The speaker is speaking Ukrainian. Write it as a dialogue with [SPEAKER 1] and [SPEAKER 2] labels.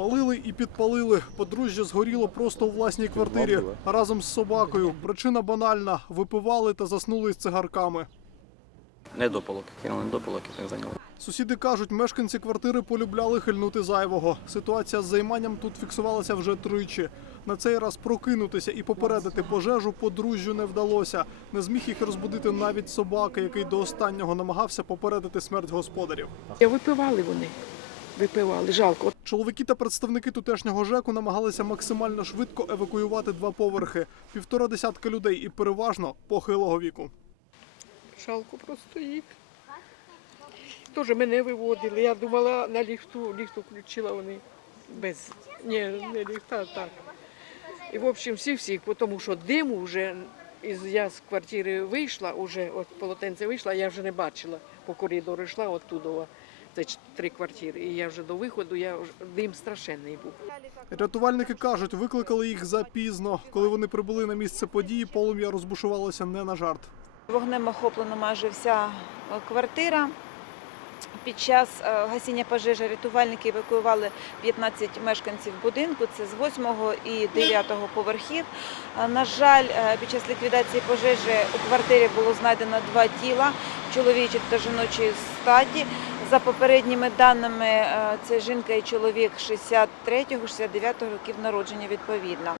[SPEAKER 1] Палили і підпалили. Подружжя згоріло просто у власній квартирі разом з собакою. Причина банальна: випивали та заснули з цигарками.
[SPEAKER 2] Недопалок, кинули недопалок і так зайняли.
[SPEAKER 1] Сусіди кажуть, мешканці квартири полюбляли хильнути зайвого. Ситуація з займанням тут фіксувалася вже тричі. На цей раз прокинутися і попередити пожежу подружжю не вдалося. Не зміг їх розбудити навіть собака, який до останнього намагався попередити смерть господарів.
[SPEAKER 3] Випивали вони. Випивали, жалко.
[SPEAKER 1] Чоловіки та представники тутешнього ЖЕКу намагалися максимально швидко евакуювати два поверхи, півтора десятка людей і переважно похилого віку.
[SPEAKER 3] Жалко просто їх. Теж мене виводили. Я думала на ліфту, ліфту включила вони без. Ні, не ліфта, так. І в общем всі всіх, тому що диму вже із я з квартири вийшла, уже от полотенце вийшла, я вже не бачила. По коридору йшла оттуда. Це три квартири. І я вже до виходу, я вже дим страшенний був.
[SPEAKER 1] Рятувальники кажуть, викликали їх запізно. Коли вони прибули на місце події, полум'я розбушувалося не на жарт.
[SPEAKER 4] Вогнем охоплена майже вся е, квартира. Під час е, гасіння пожежі рятувальники евакуювали 15 мешканців будинку. Це з 8 і 9 поверхів. Е, На жаль, під час ліквідації пожежі у квартирі було знайдено два тіла чоловічі та жіночої статі. За попередніми даними, е, це жінка і чоловік 63-69 років народження відповідно.